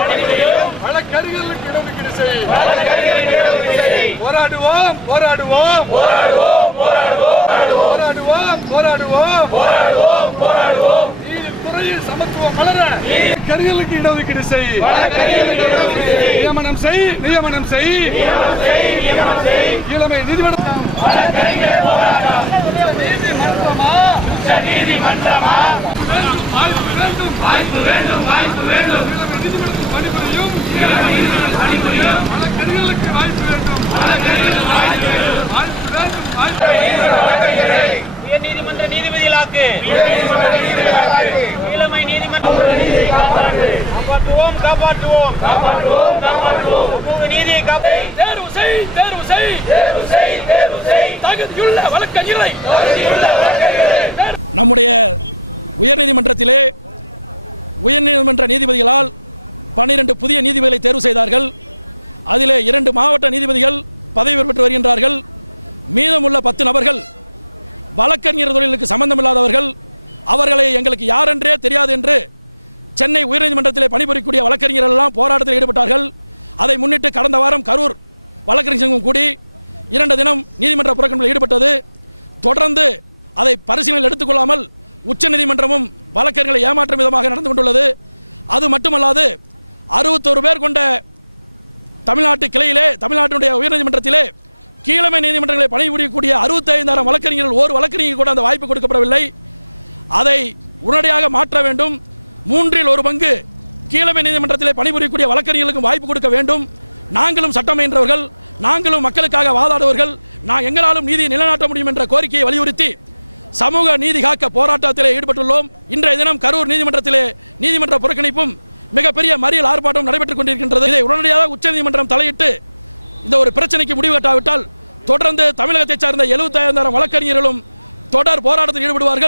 பணிபுரியும் வழக்கறிஞர்களுக்கு இடஒதுக்கீடு செய் போராடுவோம் போராடுவோம். போராடுவோம் போராடுவோம் நீதித்துறையில் சமத்துவம் மலர கருகளுக்கு இடஒதுக்கீடு செய் நியமனம் செய். நியமனம் செய் இளமை நீதிமன்றம். நீதிமன்றமா? வாய்ப்பு வேண்டும். வாய்ப்பு வேண்டும் வாய்ப்பு வேண்டும். இளமை நீதிமன்றத்தில் பணிபுரியும். பணிபுரியும். வழக்கறிஞர்களுக்கு வாய்ப்பு வேண்டும். வாய்ப்பு வேண்டும். வாய்ப்பு உயர் நீதிமன்ற நீதிபதிகளாக்கு இளமை நீதிமன்றம் காப்பாற்றுவோம் காப்பாற்றுவோம். சமூக நீதியை காப்பா தேர்வு செய் தேர்வு செய். தகுதியுள்ள வழக்கறிஞரை. நம்முடைய உயர்நீதிமன்றத்திலே உயர்நீதிமன்ற நீதிபதிகளால் பன்னிரண்டு புதிய நீதிபதிகளை தேர்வு செய்தார்கள். அதிலே இரண்டு மாவட்ட நீதிபதிகள் பதவி பெற்று வருகின்றார்கள். மீதமுள்ள பத்து நபர்கள் வழக்கறிஞர் தொழிலுக்கு சம்பந்தமில்லாதவர்கள். அவர்களை எங்களுக்கு யாரென்றே தெரியாது என்று சென்னை உயர்நீதிமன்றத்திலே பணிபுரியக்கூடிய வழக்கறிஞர்கள் எல்லாம் போராட்டத்தில் ஈடுபட்டார்கள். அதை முன்னிட்டு கடந்த வாரம் கரூர் வழக்கறிஞர் சங்கம் கூடி இரண்டு தினம் நீதிமன்ற புறக்கணிப்பில் ஈடுபட்டது. தொடர்ந்து அதை பரிசீலனையில் எடுத்துக்கொள்ளாமல் உச்சநீதிமன்றமும் வழக்கறிஞர்களை ஏமாற்றும் விதமாக நடந்து கொண்டுள்ளது. அது மட்டுமல்லாது அறுபத்தோரு பேர் கொண்ட தமிழ்நாட்டு கிளையிலே தமிழ்நாட்டினுடைய உயர்நீதிமன்றத்திலே கீழமை நீதிமன்றங்களை பணிபுரியக்கூடிய அறுபத்தைந்தாயிரம் வழக்கறிஞர்கள் ஒரு வழக்கறிஞர் கூட அந்த வாய்ப்பு கொடுக்கப்படவில்லை. அதை உடனடியாக மாற்ற வேண்டும். மூன்றில் ஒரு பங்கு கீழமை நீதிமன்றத்திலே பணிபுரியக்கூடிய வழக்கறிஞர்களுக்கும் வாய்ப்பு கொடுக்க வேண்டும். நாங்களும் சட்டம் என்றவர்கள் நாங்களும் மக்களுக்காக வாதாடுவர்கள் நான் எங்களாலும் நீதியை நிலைநாட்ட முடியும் என்ற கோரிக்கையை வலியுறுத்தி சமூக நீதி காக்க போராட்டத்திலே ஈடுபட்டுள்ளோம். இன்றைய தினம் கரூர் நீதிமன்றத்திலே நீதிமன்ற புறக்கணிப்பும் மிகப்பெரிய மறியல் ஆர்ப்பாட்டம் நடைபெற்றுக் கொண்டிருக்கின்றது. இதை உடனடியாக உச்சநீதிமன்றம் தலையிட்டு இந்த ஒரு பிரச்சனைக்கு முடிவு கட்டாவிட்டால் தொடர்ந்து தமிழகத்தைச் சார்ந்த எழுபத்தாயிரம் வழக்கறிஞர்களும் தொடர் போராட்டத்தில் ஈடுபடுவார்கள்.